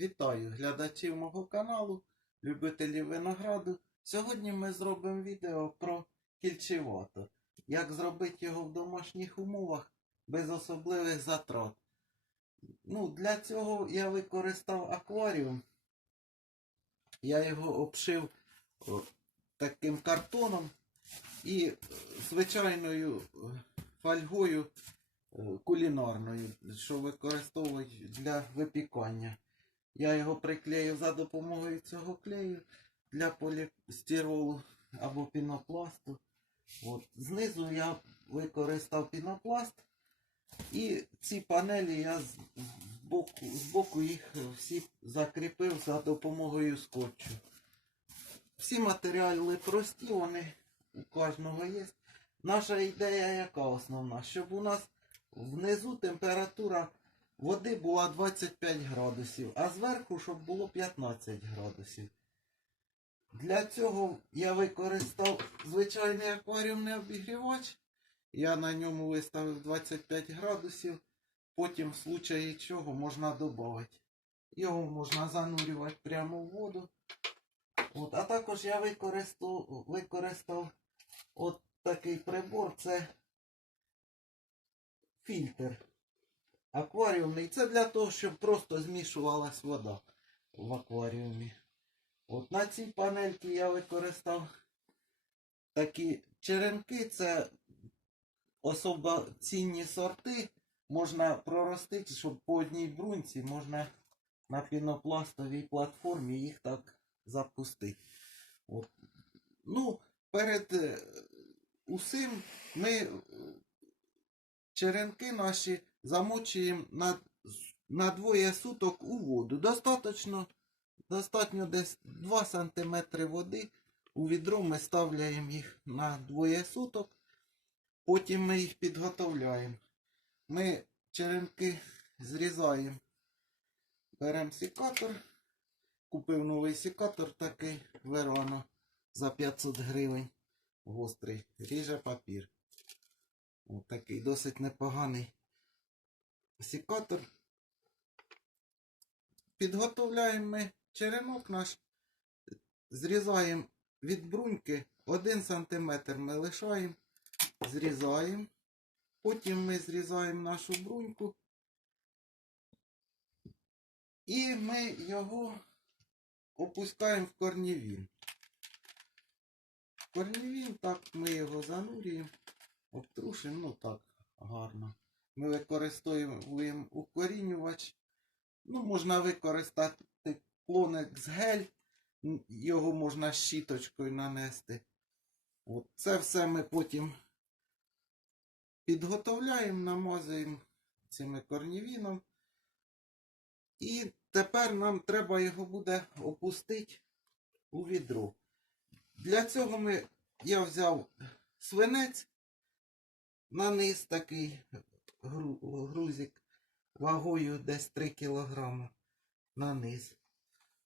Вітаю глядачів мого каналу, любителів винограду. Сьогодні ми зробимо відео про кільчеватор. Як зробити його в домашніх умовах без особливих затрат. Ну, для цього я використав акваріум. Я його обшив таким картоном і звичайною фольгою е, кулінарною, що використовують для випікання. Я його приклею за допомогою цього клею для полістиролу або пінопласту. От. Знизу я використав пінопласт. І ці панелі я з боку, з боку їх всі закріпив за допомогою скотчу. Всі матеріали прості, вони у кожного є. Наша ідея яка основна? Щоб у нас внизу температура води була 25 градусів, а зверху, щоб було 15 градусів. Для цього я використав звичайний акваріумний обігрівач. Я на ньому виставив 25 градусів. Потім, в случаї чого, можна додати. Його можна занурювати прямо в воду. От. А також я використав, використав от такий прибор. Це фільтр акваріумний. Це для того, щоб просто змішувалась вода в акваріумі. От на цій панельці я використав такі черенки. Це особо цінні сорти. Можна проростити, щоб по одній брунці можна на пінопластовій платформі їх так запустити. От. Ну, перед е, усім ми черенки наші замочуємо на, на двоє суток у воду. Достаточно, достатньо десь 2 см води. У відро ми ставляємо їх на двоє суток. Потім ми їх підготовляємо. Ми черенки зрізаємо. Беремо секатор. Купив новий секатор такий Верано за 500 гривень. Гострий. Ріже папір. Ось такий досить непоганий секатор. Підготовляємо ми черенок наш. Зрізаємо від бруньки 1 см ми лишаємо, зрізаємо. Потім ми зрізаємо нашу бруньку. І ми його опускаємо в корнівін. В корнівін, так, ми його занурюємо, обтрушимо, ну так, гарно. Ми використовуємо укорінювач. Ну, можна використати клонекс гель. Його можна щіточкою нанести. От це все ми потім підготовляємо, намазуємо цим корнівіном. І тепер нам треба його буде опустити у відро. Для цього ми, я взяв свинець, наниз такий грузик вагою десь 3 кг наниз.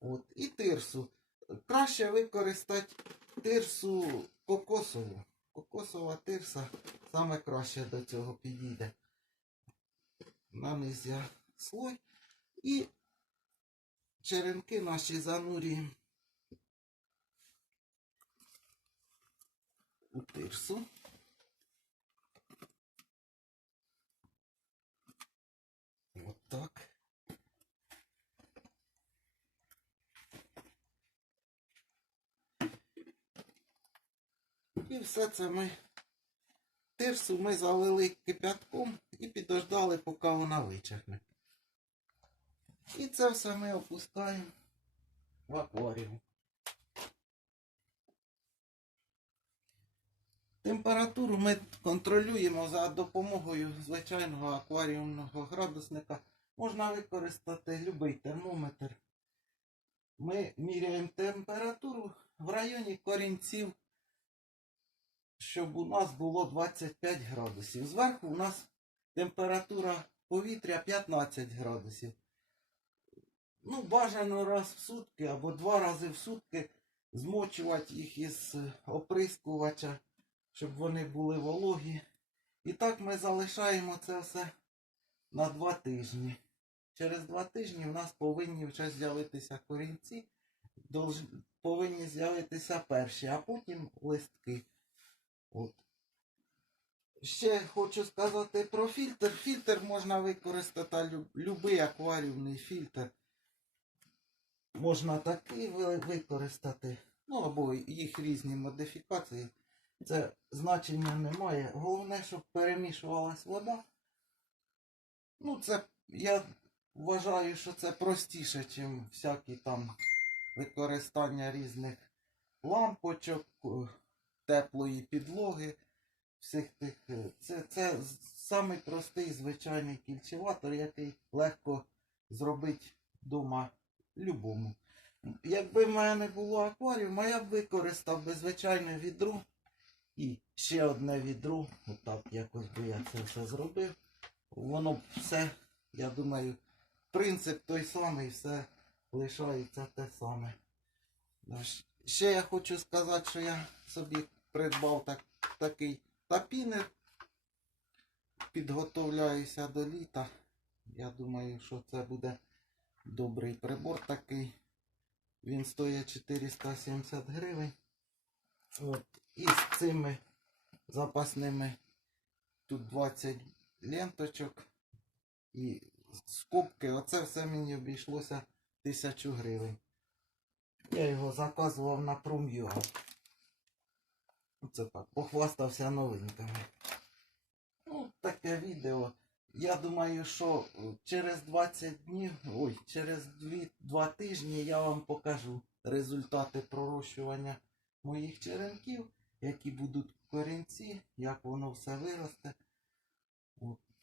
От. І тирсу. Краще використати тирсу кокосову. Кокосова тирса саме краще до цього підійде. Наниз я слой. І черенки наші занурюємо у тирсу. От так. І все це ми тирсу ми залили кипятком і підождали, поки вона вичахне. І це все ми опускаємо в акваріум. Температуру ми контролюємо за допомогою звичайного акваріумного градусника. Можна використати будь-який термометр. Ми міряємо температуру в районі корінців, щоб у нас було 25 градусів. Зверху у нас температура повітря 15 градусів. Ну, бажано раз в сутки або два рази в сутки змочувати їх із оприскувача, щоб вони були вологі. І так ми залишаємо це все на два тижні. через два тижні в нас повинні вже з'явитися корінці, повинні з'явитися перші, а потім листки. От. Ще хочу сказати про фільтр. Фільтр можна використати любий акваріумний фільтр. Можна такий використати. Ну або їх різні модифікації. Це значення немає. Головне, щоб перемішувалась вода. Ну, це я вважаю, що це простіше, ніж всякі там використання різних лампочок, е, теплої підлоги. Всіх тих. е, Це, це самий простий звичайний кільчеватор, який легко зробити вдома любому. Якби в мене не було акваріуму, я б використав би звичайне відро і ще одне відро. Отак якось би я це все зробив. Воно все, я думаю, принцип той самий, все лишається те саме. Ну, Ще я хочу сказати, що я собі придбав так, такий тапінер. Підготовляюся до літа. Я думаю, що це буде добрий прибор такий. Він стоїть 470 гривень. От. І з цими запасними тут 20 ленточок і скобки. Оце все мені обійшлося 1000 гривень. Я його заказував на Prom.ua. Оце так, похвастався новинками. Ну, таке відео. Я думаю, що через 20 днів, ой, через 2, 2 тижні я вам покажу результати пророщування моїх черенків, які будуть корінці, як воно все виросте.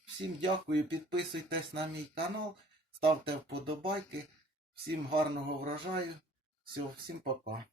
Всім дякую, підписуйтесь на мій канал, ставте вподобайки. Всім гарного врожаю. Все, всім пока.